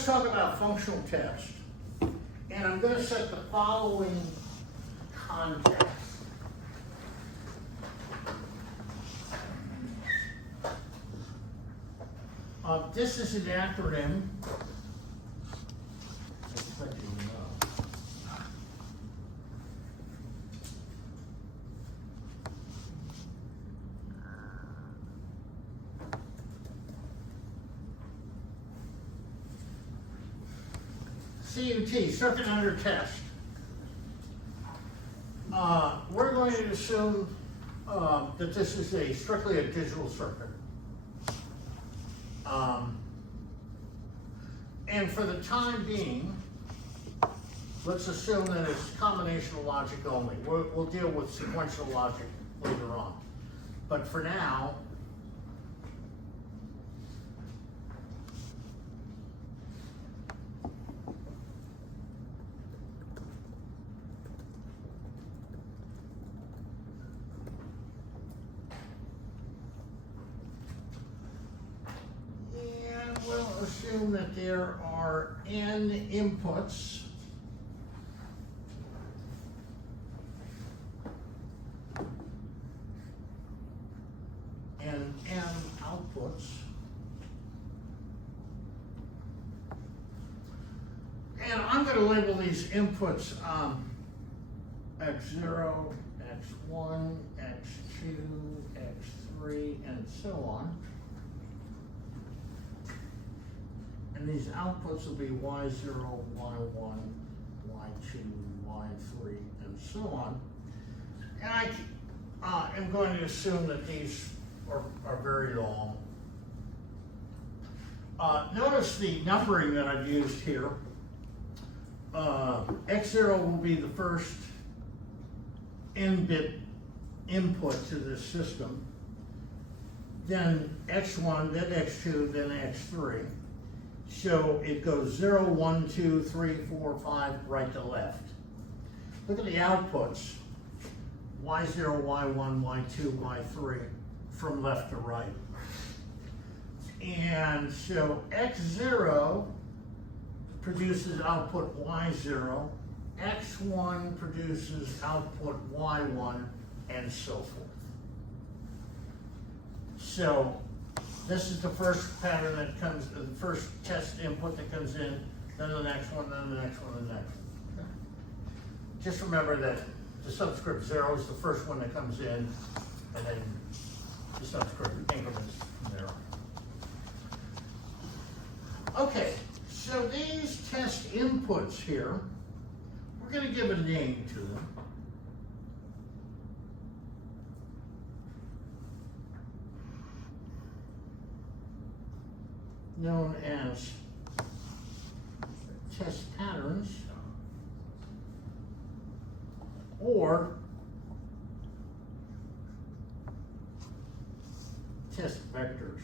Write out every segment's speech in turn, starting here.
Let's talk about functional test. And I'm going to set the following context. This is an acronym. Just let you know. CUT, circuit under test. We're going to assume that this is strictly a digital circuit. And for the time being, let's assume that it's combinational logic only. We'll deal with sequential logic later on. But for now, we'll assume that there are n inputs and n outputs. And I'm going to label these inputs x0, x1, x2, x3, and so on. And these outputs will be y0, y1, y2, y3, and so on. And I am going to assume that these are very long. Notice the numbering that I've used here. X0 will be the first n-bit input to this system. Then x1, then x2, then x3. So it goes 0, 1, 2, 3, 4, 5, right to left. Look at the outputs. Y0, Y1, Y2, Y3, from left to right. And so X0 produces output Y0, X1 produces output Y1, and so forth. So this is the first pattern that comes, the first test input that comes in, then the next one, then the next one, then the next one. Okay? Just remember that the subscript 0 is the first one that comes in, and then the subscript increments from there on. Okay, so these test inputs here, we're going to give a name to them. Known as test patterns or test vectors.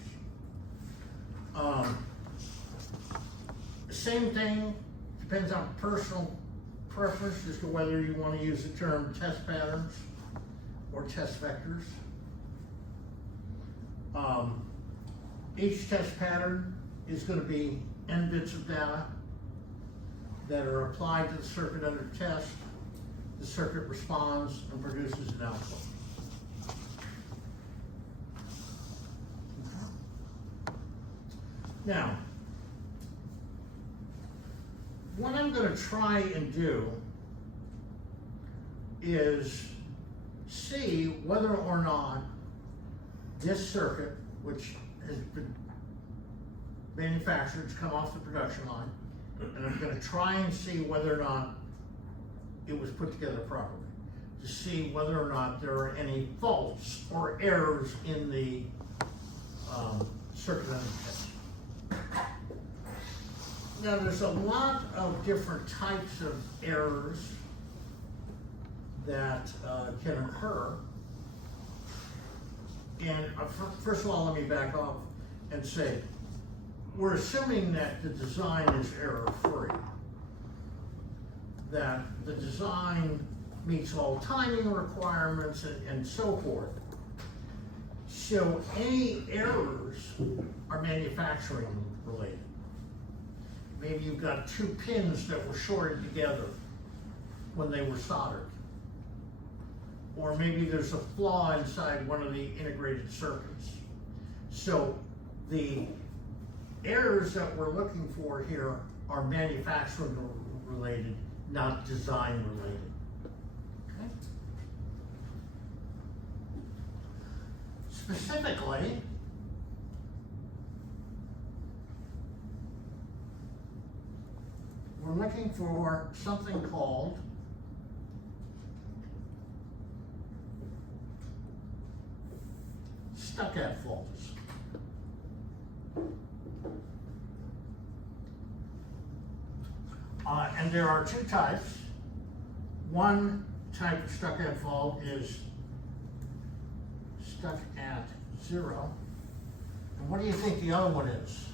Same thing, depends on personal preference as to whether you want to use the term test patterns or test vectors. Each test pattern is going to be n bits of data that are applied to the circuit under test. The circuit responds and produces an output. Now, what I'm going to try and do is see whether or not this circuit, which has been manufactured, it's come off the production line, and I'm going to try and see whether or not it was put together properly, to see whether or not there are any faults or errors in the circuit under test. Now, there's a lot of different types of errors that can occur. And first of all, let me back off and say, we're assuming that the design is error-free, that the design meets all timing requirements and so forth. So any errors are manufacturing related. maybe you've got two pins that were shorted together when they were soldered. Or maybe there's a flaw inside one of the integrated circuits. So the errors that we're looking for here are manufacturing related, not design related. Okay? Specifically, we're looking for something called stuck-at faults. And there are two types. One type of stuck-at fault is stuck at zero. And what do you think the other one is?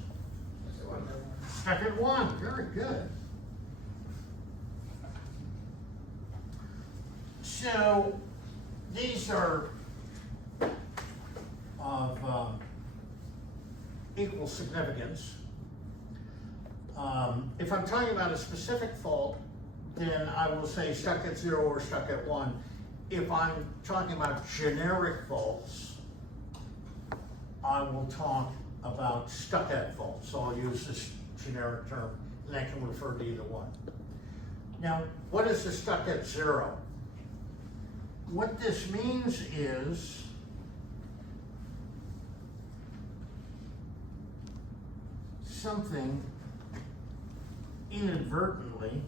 Stuck at one. Very good. So these are of equal significance. If I'm talking about a specific fault, then I will say stuck at zero or stuck at one. If I'm talking about generic faults, I will talk about stuck at faults. So I'll use this generic term, and that can refer to either one. Now, what is the stuck at zero? What this means is something inadvertently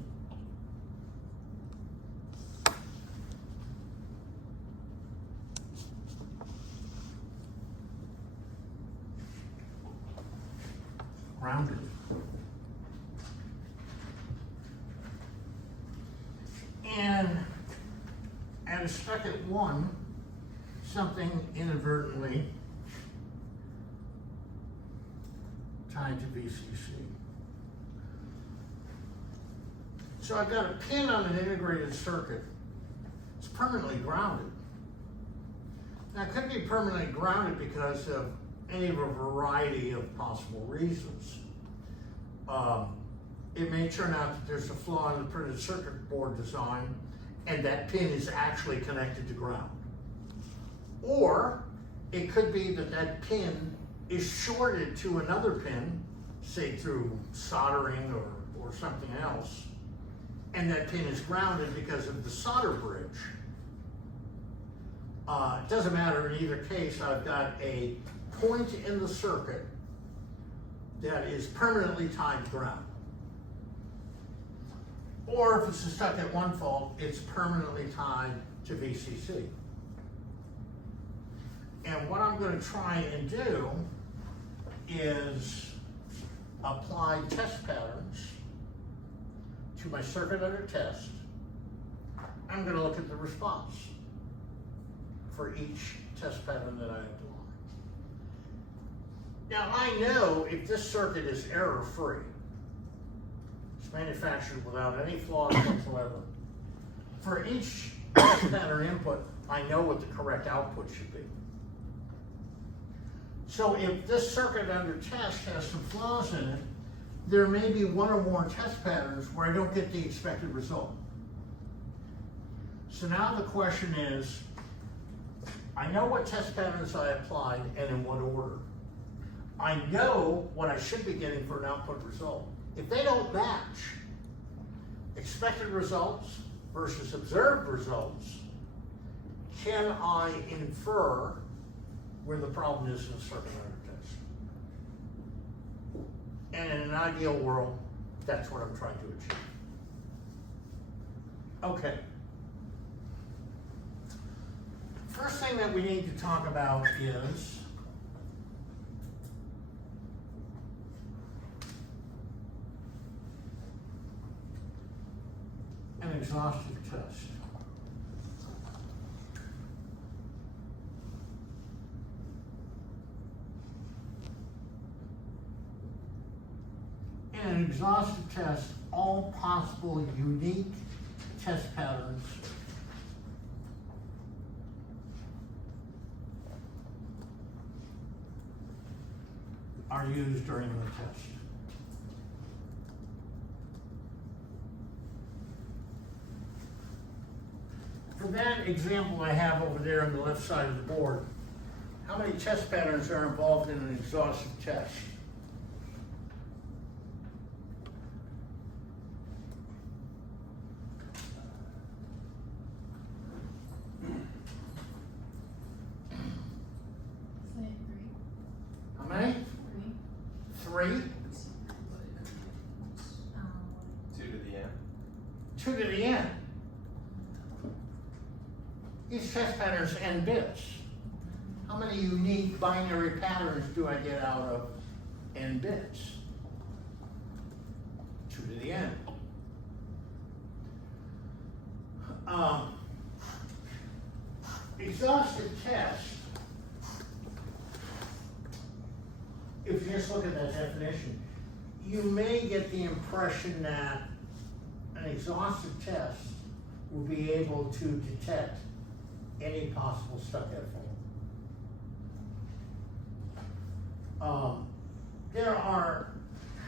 grounded. And at a stuck at one, something inadvertently tied to VCC. So I've got a pin on an integrated circuit. It's permanently grounded. Now it could be permanently grounded because of any of a variety of possible reasons. It may turn out that there's a flaw in the printed circuit board design and that pin is actually connected to ground. Or it could be that that pin is shorted to another pin, say through soldering or something else, and that pin is grounded because of the solder bridge. It doesn't matter in either case, I've got a point in the circuit that is permanently tied to ground. Or if it's a stuck at one fault, it's permanently tied to VCC. And what I'm going to try and do is apply test patterns to my circuit under test. I'm going to look at the response for each test pattern that I apply. Now I know if this circuit is error-free, it's manufactured without any flaws whatsoever. For each test pattern input, I know what the correct output should be. So if this circuit under test has some flaws in it, there may be one or more test patterns where I don't get the expected result. So now the question is, I know what test patterns I applied and in what order. I know what I should be getting for an output result. If they don't match expected results versus observed results, can I infer where the problem is in the circuit under test? And in an ideal world, that's what I'm trying to achieve. Okay. First thing that we need to talk about is an exhaustive test. In an exhaustive test, all possible unique test patterns are used during the test. that example I have over there on the left side of the board, how many test patterns are involved in an exhaustive test? Say three. How many? Three. 3? 2 to the n. 2 to the n. Each test pattern is n bits. How many unique binary patterns do I get out of n bits? 2 to the n. Exhaustive test, if you just look at that definition, you may get the impression that an exhaustive test will be able to detect any possible stuck-head fault. There are,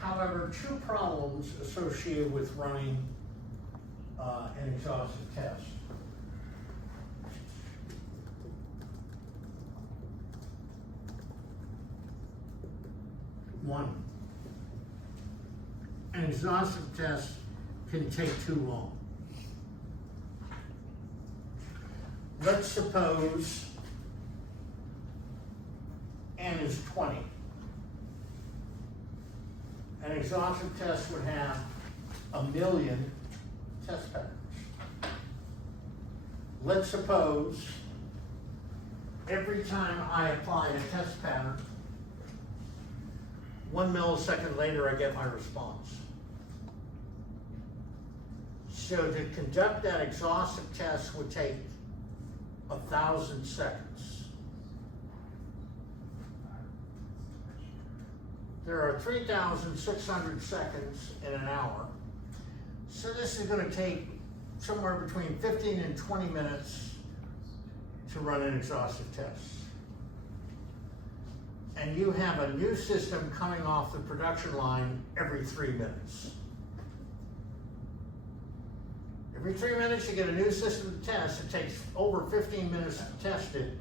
however, 2 problems associated with running an exhaustive test. One, an exhaustive test can take too long. Let's suppose n is 20. An exhaustive test would have 1,000,000 test patterns. Let's suppose every time I apply a test pattern, 1 millisecond later I get my response. So to conduct that exhaustive test would take 1,000 seconds. There are 3,600 seconds in an hour. So this is going to take somewhere between 15 and 20 minutes to run an exhaustive test. And you have a new system coming off the production line every 3 minutes. Every 3 minutes you get a new system to test. It takes over 15 minutes to test it.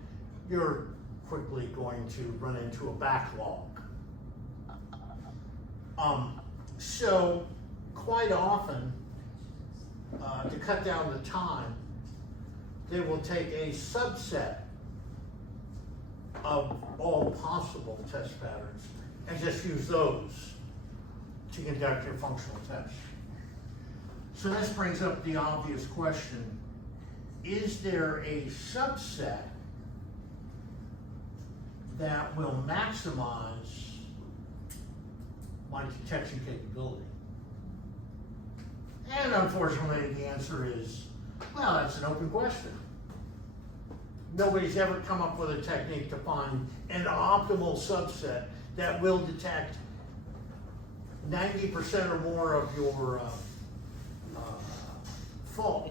You're quickly going to run into a backlog. So quite often, to cut down the time, they will take a subset of all possible test patterns and just use those to conduct your functional test. So this brings up the obvious question, is there a subset that will maximize my detection capability? And unfortunately, the answer is, well, that's an open question. Nobody's ever come up with a technique to find an optimal subset that will detect 90% or more of your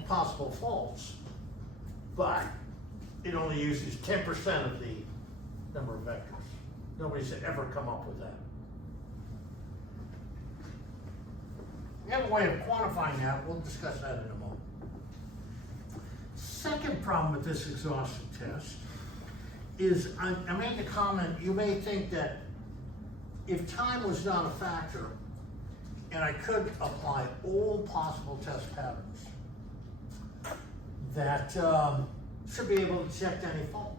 possible faults, but it only uses 10% of the number of vectors. Nobody's ever come up with that. We have a way of quantifying that. We'll discuss that in a moment. Second problem with this exhaustive test is, I made the comment, you may think that if time was not a factor and I could apply all possible test patterns, that should be able to detect any fault.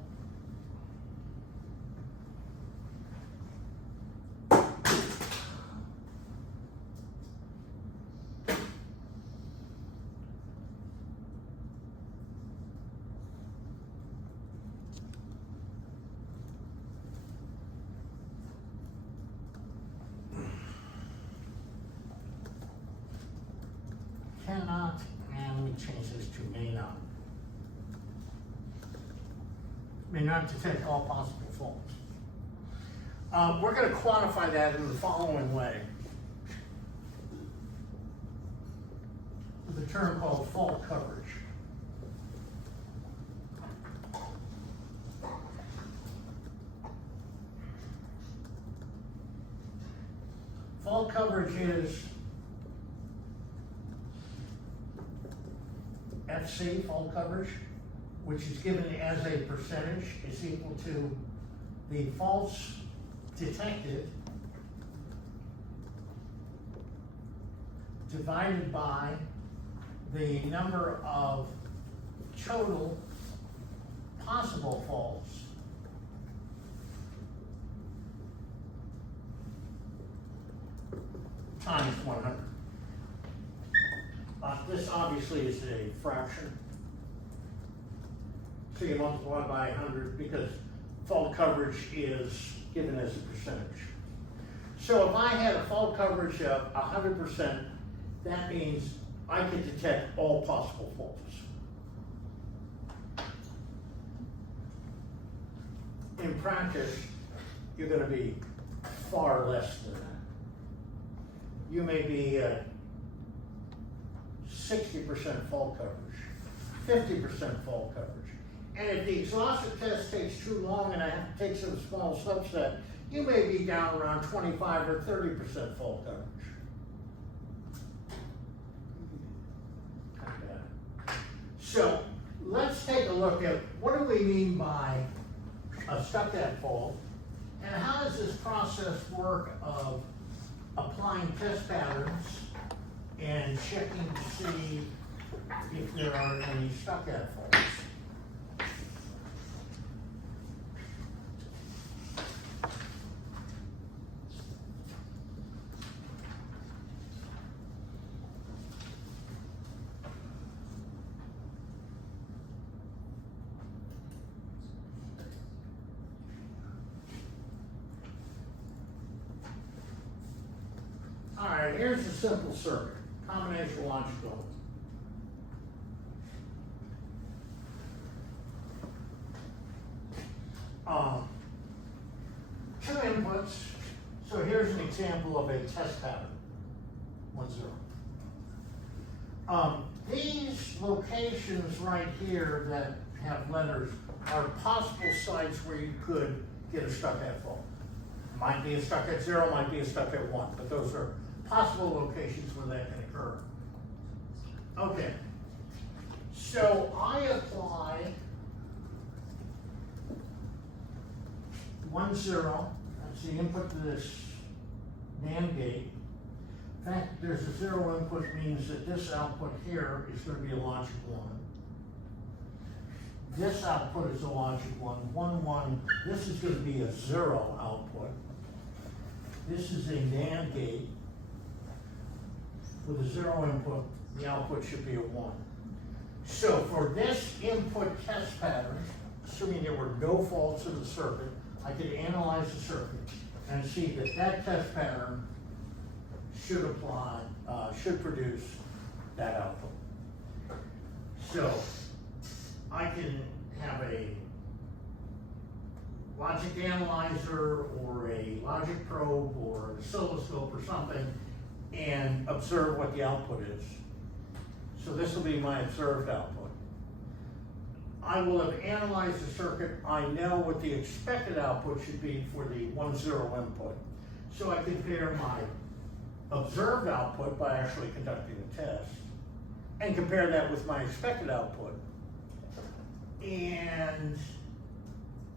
Cannot, and we change this to may not. May not detect all possible faults. We're going to quantify that in the following way, with a term called fault coverage. Fault coverage is FC, fault coverage, which is given as a percentage, is equal to the faults detected divided by the number of total possible faults times 100. This obviously is a fraction. So you multiply by 100 because fault coverage is given as a percentage. So if I had a fault coverage of 100%, that means I could detect all possible faults. In practice, you're going to be far less than that. You may be at 60% fault coverage, 50% fault coverage. And if the exhaustive test takes too long and I have to take some small subset, you may be down around 25 or 30% fault coverage. So let's take a look at what do we mean by a stuck-at fault, and how does this process work of applying test patterns and checking to see if there are any stuck-at faults. All right, here's a simple circuit, combination logical. Two inputs. So here's an example of a test pattern, 1, 0. These locations right here that have letters are possible sites where you could get a stuck-at fault. Might be a stuck-at 0, might be a stuck-at 1, but those are possible locations where that can occur. Okay, so I apply 1, 0, that's the input to this NAND gate. In fact, there's a 0 input means that this output here is going to be a logic 1. This output is a logic 1, 1, 1, this is going to be a 0 output. This is a NAND gate with a 0 input, the output should be a 1. So for this input test pattern, assuming there were no faults in the circuit, I could analyze the circuit and see that that test pattern should apply, should produce that output. So I can have a logic analyzer or a logic probe or an oscilloscope or something and observe what the output is. So this will be my observed output. I will have analyzed the circuit. I know what the expected output should be for the 1, 0 input. So I compare my observed output by actually conducting the test and compare that with my expected output. And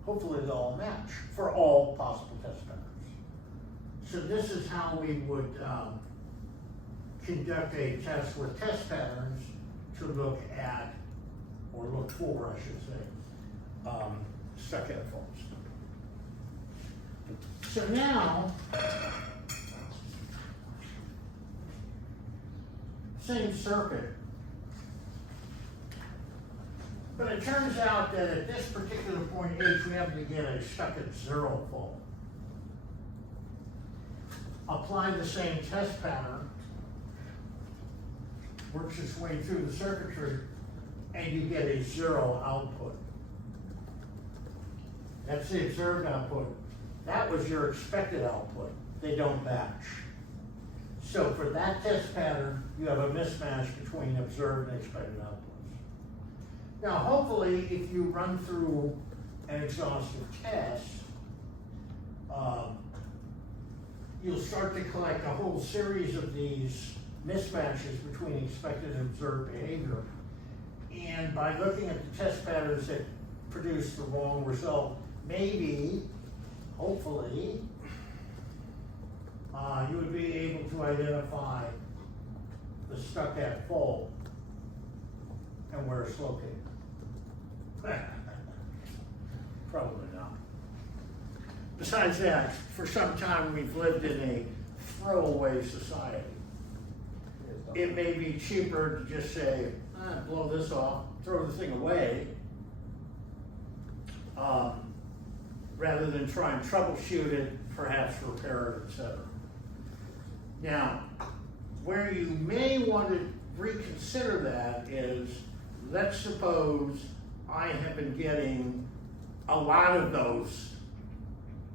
hopefully they'll all match for all possible test patterns. So this is how we would conduct a test with test patterns to look at, or look for, I should say, stuck-at faults. So now, same circuit, but it turns out that at this particular point H, we happen to get a stuck-at 0 fault. Apply the same test pattern, works its way through the circuitry, and you get a 0 output. That's the observed output. That was your expected output. They don't match. So for that test pattern, you have a mismatch between observed and expected outputs. Now, hopefully, if you run through an exhaustive test, you'll start to collect a whole series of these mismatches between expected and observed behavior. And by looking at the test patterns that produce the wrong result, maybe, hopefully, you would be able to identify the stuck at fault and where it's located. Probably not. Besides that, for some time we've lived in a throwaway society. It may be cheaper to just say, blow this off, throw the thing away, rather than try and troubleshoot it, perhaps repair it, etc. Now, where you may want to reconsider that is, let's suppose I have been getting a lot of those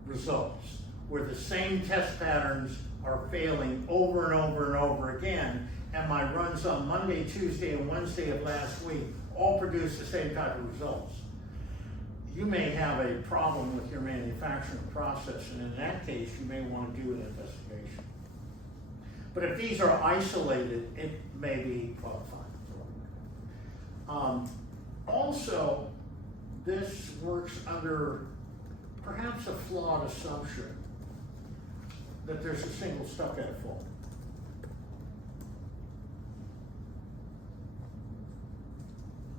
results, where the same test patterns are failing over and over and over again, and my runs on Monday, Tuesday, and Wednesday of last week all produce the same type of results. You may have a problem with your manufacturing process, and in that case, you may want to do an investigation. But if these are isolated, it may be qualified. Also, this works under perhaps a flawed assumption that there's a single stuck-at fault.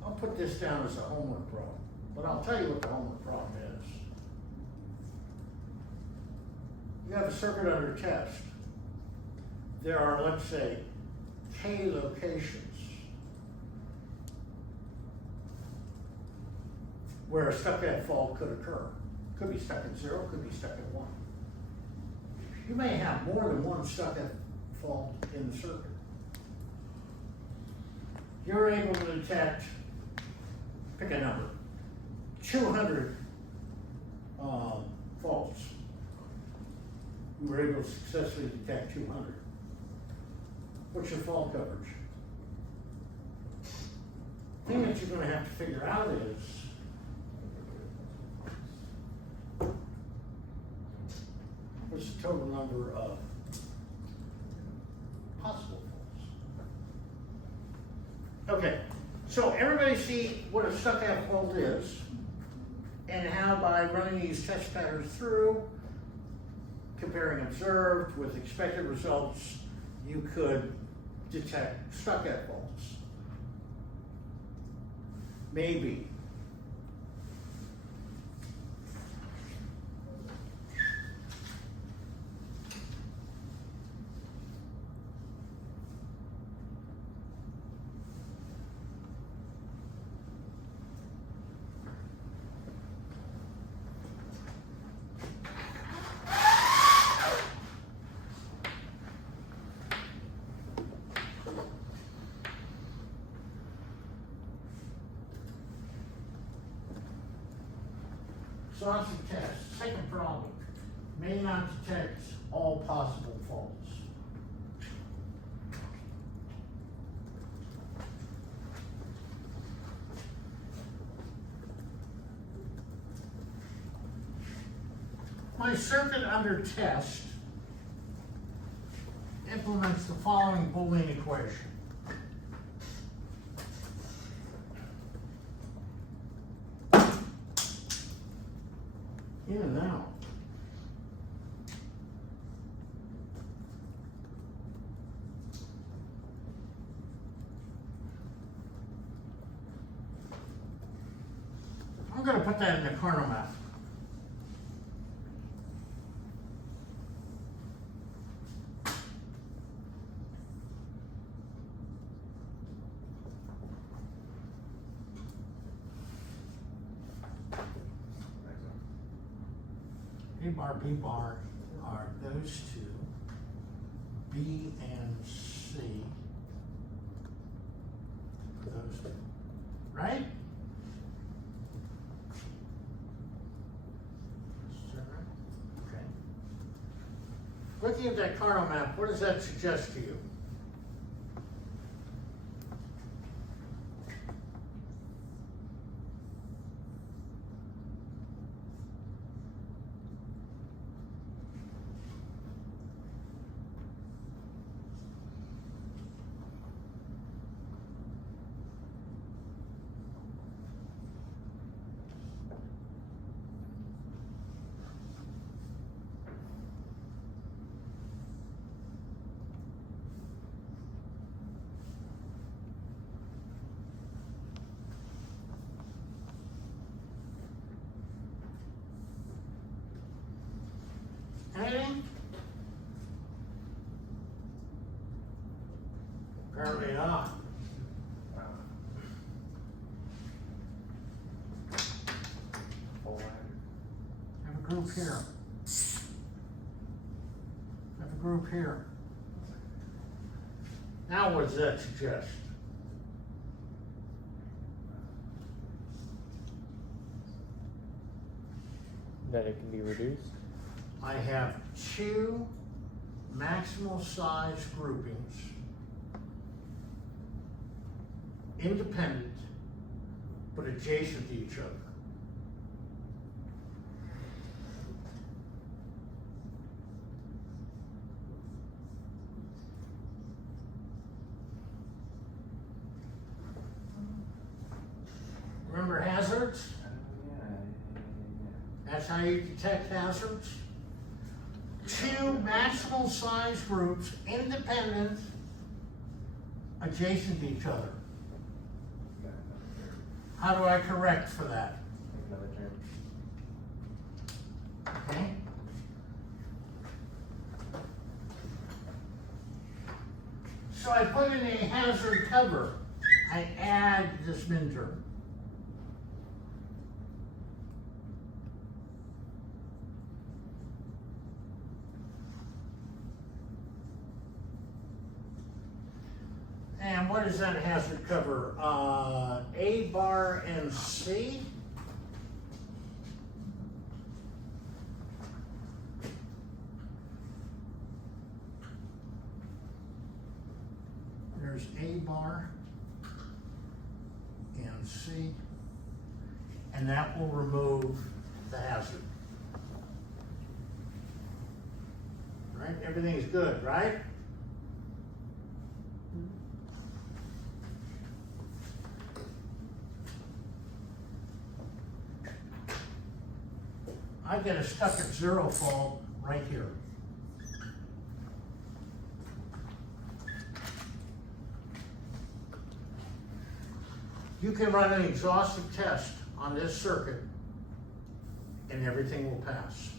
I'll put this down as a homework problem, but I'll tell you what the homework problem is. You have a circuit under test. There are, let's say, K locations where a stuck-at fault could occur. Could be stuck at 0, could be stuck at 1. You may have more than one stuck-at fault in the circuit. You're able to detect, pick a number, 200 faults. You were able to successfully detect 200. What's your fault coverage? The thing that you're going to have to figure out is, what's the total number of possible faults? Okay, so everybody see what a stuck-at fault is, and how by running these test patterns through, comparing observed with expected results, you could detect stuck-at faults. Maybe. Sausage test, second problem, may not detect all possible faults. My circuit under test implements the following Boolean equation. In and out. I'm going to put that in the kernel map. A bar, B bar are those two, B and C are those two, right? Is that right? Okay. Looking at that kernel map, what does that suggest to you? Apparently not. Full ladder. Have a group here. Have a group here. Now what does that suggest? That it can be reduced. I have two maximal size groupings, independent, but adjacent to each other. Remember hazards? That's how you detect hazards. Two maximal size groups, independent, adjacent to each other. How do I correct for that? Another term. Okay? So I put in a hazard cover. I add this min term. And what is that hazard cover? A bar and C. There's A bar and C. And that will remove the hazard. Right? Everything's good, right? I get a stuck at zero fault right here. You can run an exhaustive test on this circuit and everything will pass.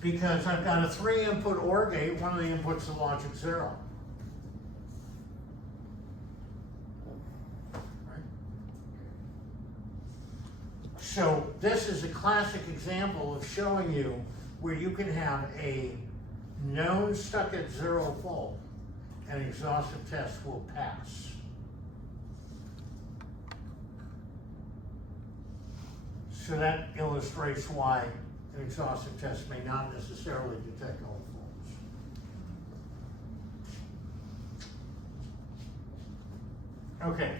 Because I've got a 3-input OR gate, one of the inputs is logic 0. So this is a classic example of showing you where you can have a known stuck at 0 fault and an exhaustive test will pass. So that illustrates why an exhaustive test may not necessarily detect all faults. Okay.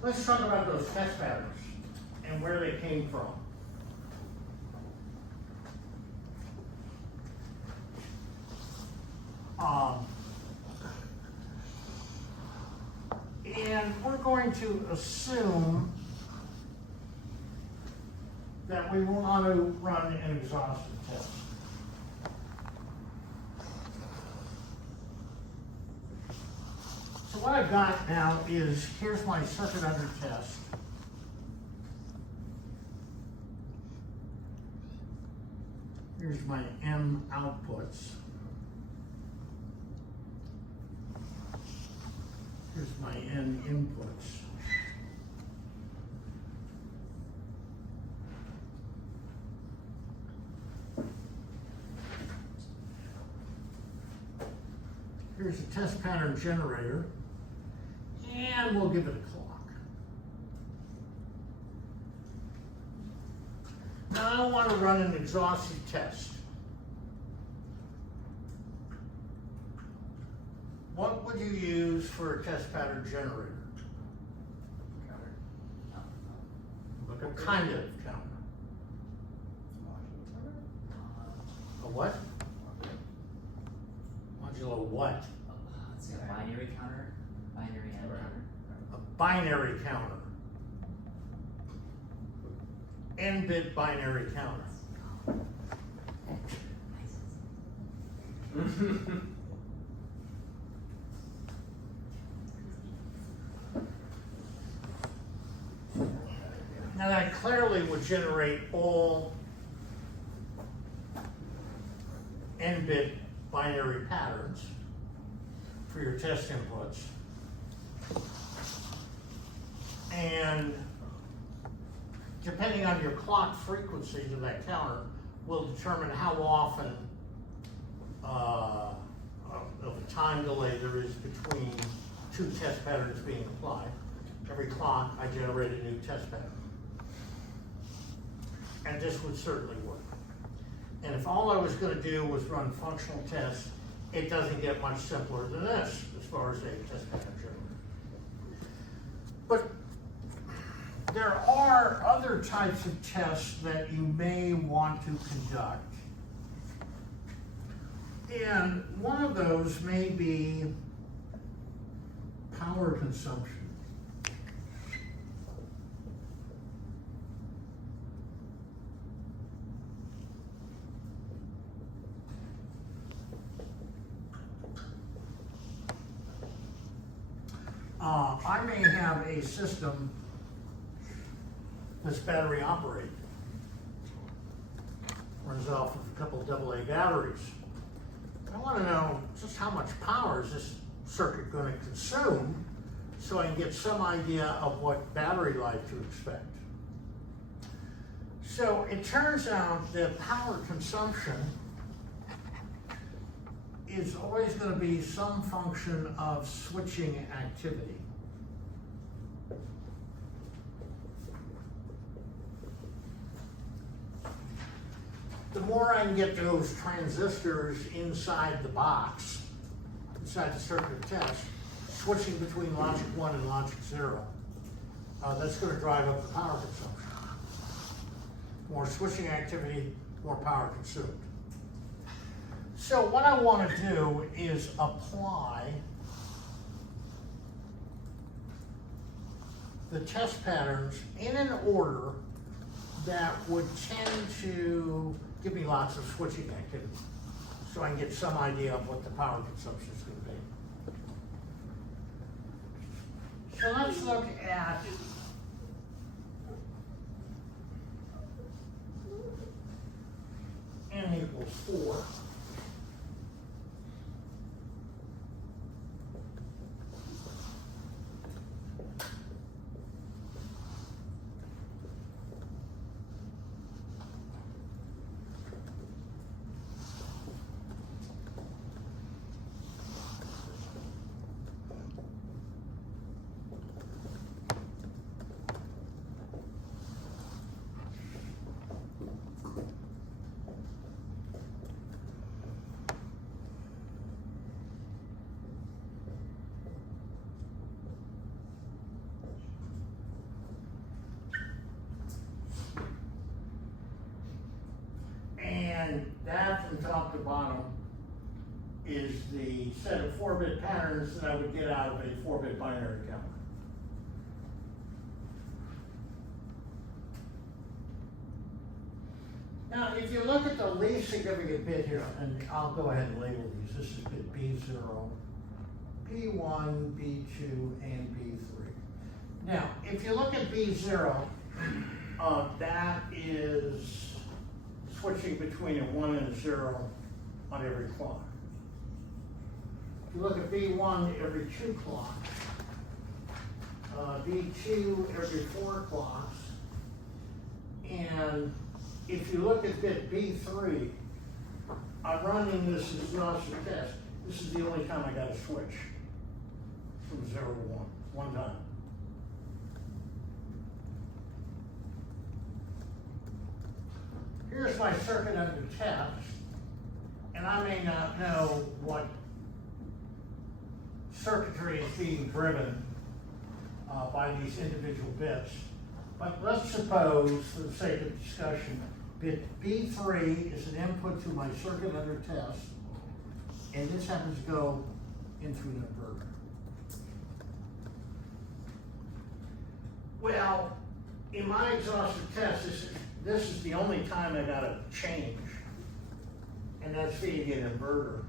Let's talk about those test patterns and where they came from. And we're going to assume that we want to run an exhaustive test. So what I've got now is, here's my circuit under test. Here's my M outputs. Here's my N inputs. Here's a test pattern generator. And we'll give it a clock. Now I want to run an exhaustive test. What would you use for a test pattern generator? Counter. What kind of counter? A what? Modulo what? Let's see, a binary counter, binary and counter. A binary counter. N-bit binary counter. Now that clearly would generate all n-bit binary patterns for your test inputs. And depending on your clock frequencies of that counter will determine how often of a time delay there is between two test patterns being applied. Every clock I generate a new test pattern. And this would certainly work. And if all I was going to do was run functional tests, it doesn't get much simpler than this as far as a test pattern generator. But there are other types of tests that you may want to conduct. And one of those may be power consumption. I may have a system that's battery operated. Runs off of a couple AA batteries. I want to know just how much power is this circuit going to consume so I can get some idea of what battery life to expect. So it turns out that power consumption is always going to be some function of switching activity. The more I can get those transistors inside the box, inside the circuit of test, switching between logic 1 and logic 0, that's going to drive up the power consumption. More switching activity, more power consumed. So what I want to do is apply the test patterns in an order that would tend to give me lots of switching activity, so I can get some idea of what the power consumption is going to be. So let's look at n equals 4. And that from top to bottom is the set of 4-bit patterns that I would get out of a 4-bit binary counter. Now, if you look at the least significant bit here, and I'll go ahead and label these. This is bit B0, B1, B2, and B3. Now, if you look at B0, that is switching between a 1 and a 0 on every clock. If you look at B1 every 2 clocks, B2 every 4 clocks, and if you look at bit B3, I'm running this exhaustive test. This is the only time I got to switch from 0 to 1 time. Here's my circuit under test, and I may not know what circuitry is being driven by these individual bits. But let's suppose, for the sake of discussion, bit B3 is an input to my circuit under test, and this happens to go into an inverter. Well, in my exhaustive test, this is the only time I got to change, and that's feeding an inverter.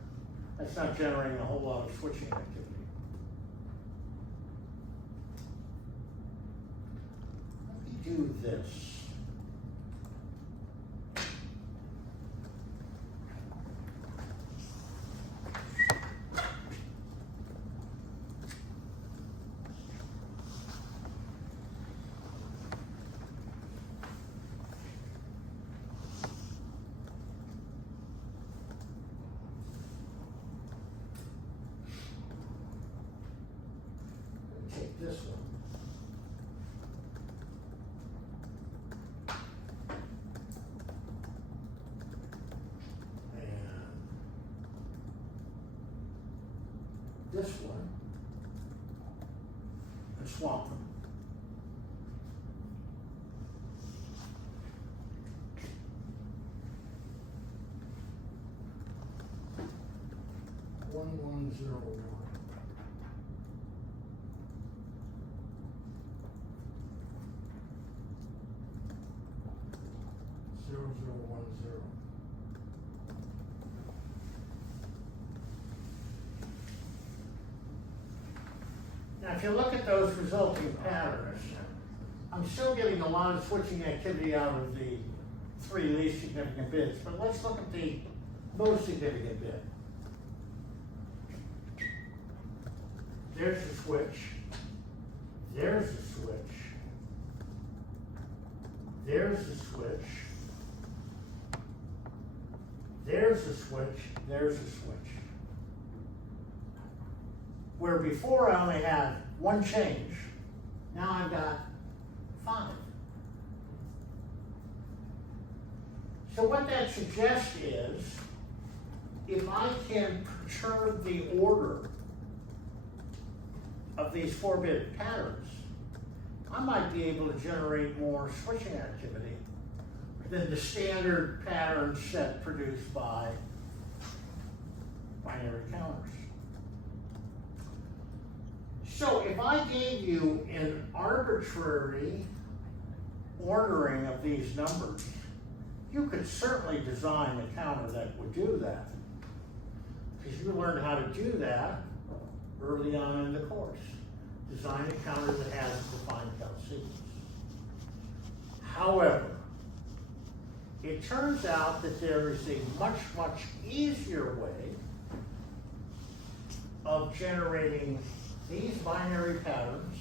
That's not generating a whole lot of switching activity. Let me do this. Take this one. And this one. And swap them. One, 0, 1. Zero, 1, 0. Now, if you look at those resulting patterns, I'm still getting a lot of switching activity out of the 3 least significant bits, but let's look at the most significant bit. There's the switch. There's the switch. There's the switch. There's the switch. There's the switch. Where before I only had 1 change, now I've got 5. So what that suggests is, if I can perturb the order of these 4-bit patterns, I might be able to generate more switching activity than the standard pattern set produced by binary counters. So if I gave you an arbitrary ordering of these numbers, you could certainly design a counter that would do that, because you learned how to do that early on in the course. Design a counter that has a defined count sequence. However, it turns out that there is a much, much easier way of generating these binary patterns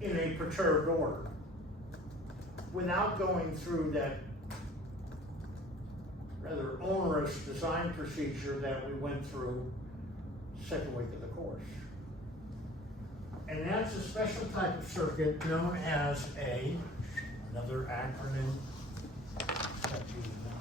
in a perturbed order without going through that rather onerous design procedure that we went through second week of the course. And that's a special type of circuit known as another acronym that's used now.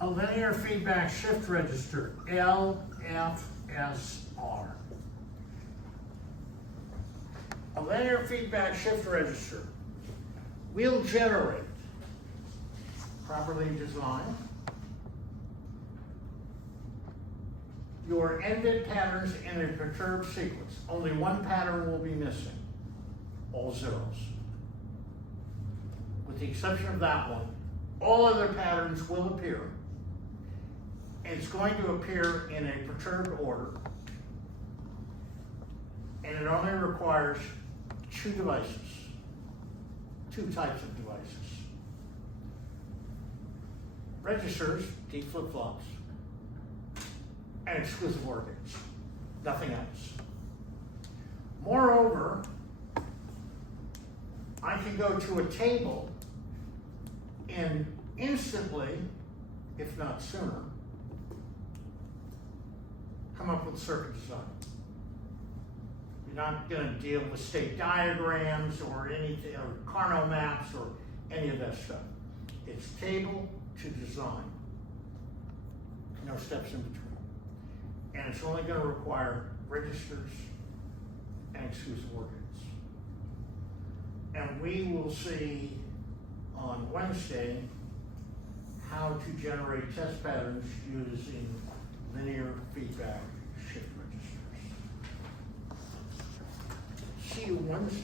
A linear feedback shift register, LFSR. A linear feedback shift register will generate, properly designed, your n-bit patterns in a perturbed sequence. Only 1 pattern will be missing, all zeros. With the exception of that one, all other patterns will appear. And it's going to appear in a perturbed order, and it only requires 2 devices, 2 types of devices. Registers, D flip-flops, and exclusive OR gates, nothing else. Moreover, I can go to a table and instantly, if not sooner, come up with circuit design. You're not going to deal with state diagrams or anything, or Carnot maps or any of that stuff. It's table to design. No steps in between. and it's only gonna require registers and exclusive ordinance. And we will see on Wednesday how to generate test patterns using linear feedback shift registers. See you Wednesday.